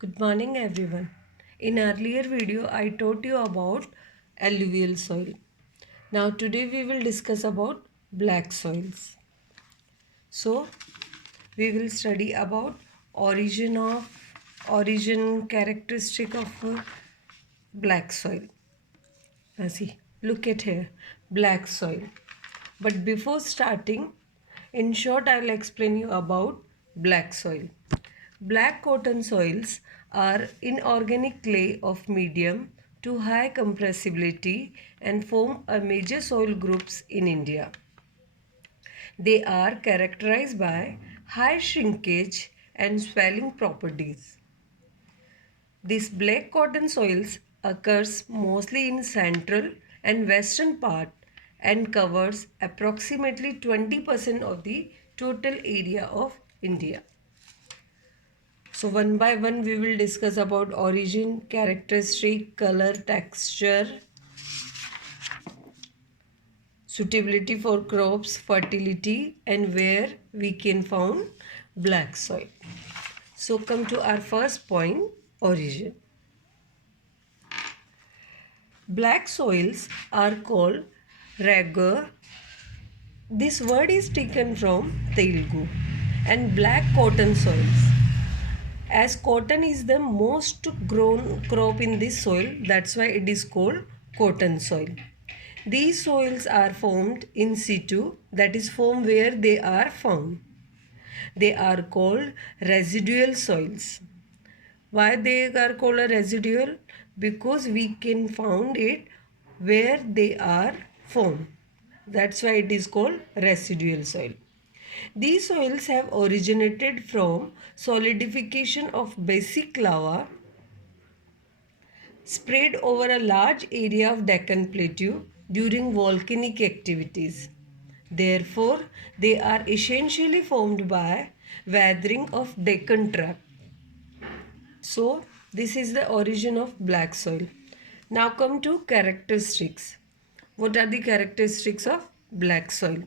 Good morning everyone. In earlier video I taught you about alluvial soil. Now today we will discuss about black soils. So we will study about origin characteristic of black soil. Now see, look at here, black soil. But before starting, in short I will explain you about black soil. Black cotton soils are inorganic clay of medium to high compressibility and form a major soil groups in India. They are characterized by high shrinkage and swelling properties. These black cotton soils occurs mostly in central and western part and covers approximately 20% of the total area of India. So one by one we will discuss about origin, characteristic, color, texture, suitability for crops, fertility and where we can found black soil. So come to our first point, origin. Black soils are called ragar. This word is taken from Telugu and black cotton soils. As cotton is the most grown crop in this soil, that's why it is called cotton soil. These soils are formed in situ, that is formed where they are found. They are called residual soils. Why they are called a residual? Because we can found it where they are formed. That's why it is called residual soil. These soils have originated from solidification of basic lava spread over a large area of Deccan Plateau during volcanic activities. Therefore, they are essentially formed by weathering of Deccan Tract. So, this is the origin of black soil. Now come to characteristics. What are the characteristics of black soil?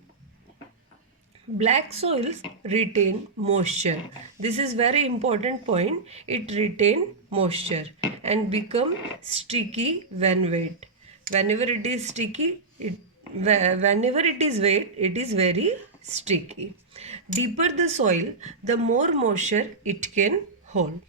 Black soils retain moisture. This is very important point. It retain moisture and become sticky when wet. Whenever it is sticky, whenever it is wet, it is very sticky. Deeper the soil, the more moisture it can hold.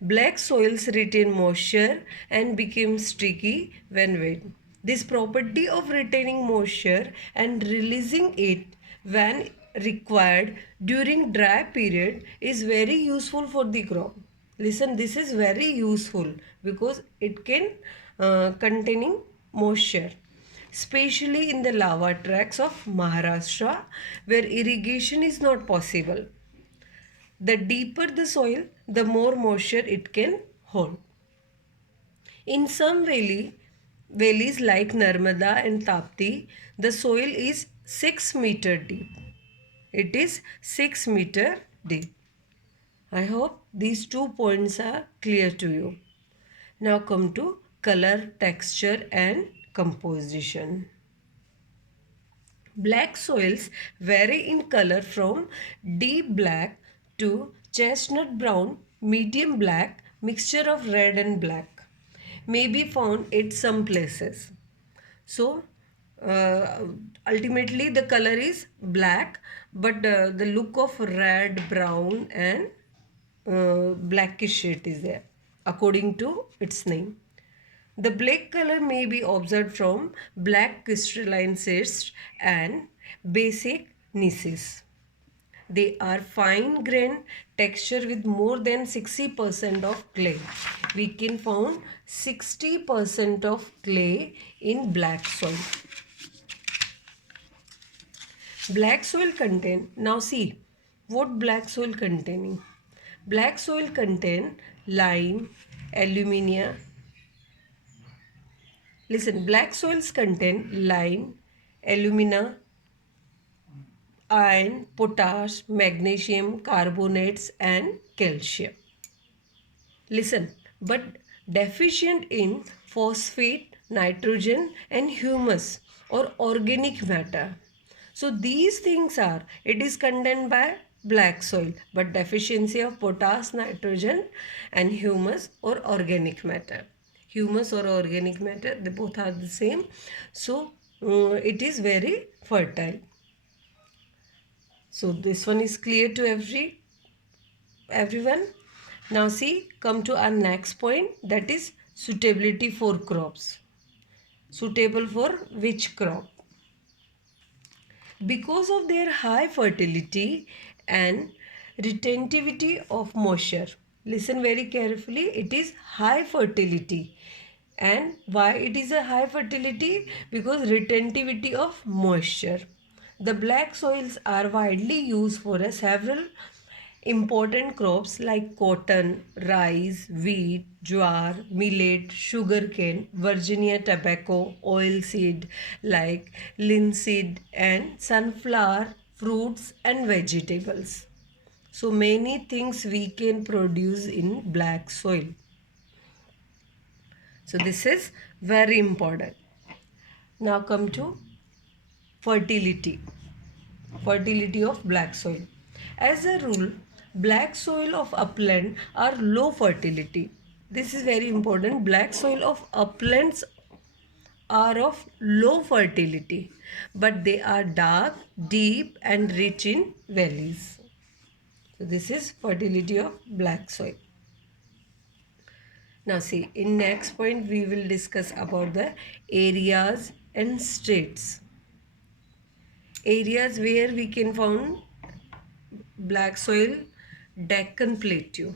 Black soils retain moisture and become sticky when wet. This property of retaining moisture and releasing it when required during dry period is very useful for the crop. Listen, this is very useful because it can containing moisture, especially in the lava tracts of Maharashtra where irrigation is not possible. The deeper the soil, the more moisture it can hold. In some valleys like Narmada and Tapti, the soil is 6 meter deep. It is 6 meter deep. I hope these 2 points are clear to you. Now come to color, texture and composition. Black soils vary in color from deep black to chestnut brown, medium black, mixture of red and black. May be found at some places. So, uh, ultimately the color is black, but the look of red, brown and blackish shade is there according to its name. The black color may be observed from black crystalline cysts and basic niches. They are fine grain texture with more than 60% of clay. We can found 60% of clay in black soil. Black soil contain, now see what black soil containing. Black soil contain lime, alumina. Listen, black soils contain lime, alumina, iron, potash, magnesium, carbonates and calcium. Listen, but deficient in phosphate, nitrogen and humus or organic matter. So these things are, it is contained by black soil, but deficiency of potash, nitrogen and humus or organic matter. Humus or organic matter, they both are the same. So it is very fertile. So this one is clear to everyone. Now see, come to our next point, that is suitability for crops. Suitable for which crop? Because of their high fertility and retentivity of moisture. Listen very carefully, it is high fertility. And why it is a high fertility? Because retentivity of moisture. The black soils are widely used for several important crops like cotton, rice, wheat, jowar, millet, sugarcane, Virginia tobacco, oilseed like linseed and sunflower, fruits and vegetables. So many things we can produce in black soil. So this is very important. Now come to fertility. Fertility of black soil. As a rule, black soil of upland are low fertility. This is very important. Black soil of uplands are of low fertility, but they are dark, deep and rich in valleys. So this is fertility of black soil. Now see, in next point we will discuss about the areas and states. Areas where we can find black soil, Deccan Plateau.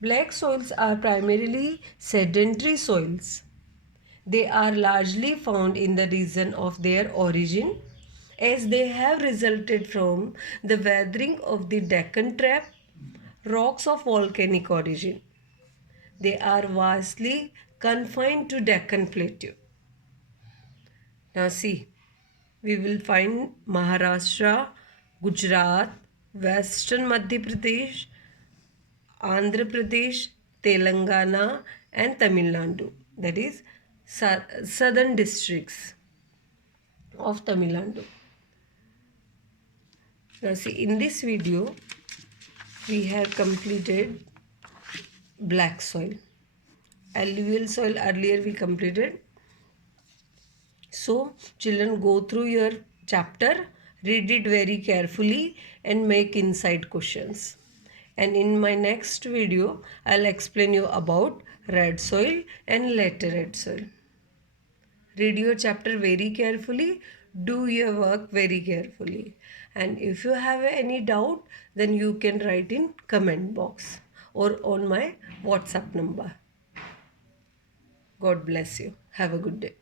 Black soils are primarily sedentary soils. They are largely found in the region of their origin, as they have resulted from the weathering of the Deccan Trap, rocks of volcanic origin. They are vastly confined to Deccan Plateau. Now see, we will find Maharashtra, Gujarat, Western Madhya Pradesh, Andhra Pradesh, Telangana and Tamil Nadu. That is southern districts of Tamil Nadu. Now see, in this video we have completed black soil. Alluvial soil earlier we completed. So children, go through your chapter, read it very carefully and make inside questions. And in my next video, I'll explain you about red soil and laterite soil. Read your chapter very carefully, do your work very carefully. And if you have any doubt, then you can write in comment box or on my WhatsApp number. God bless you. Have a good day.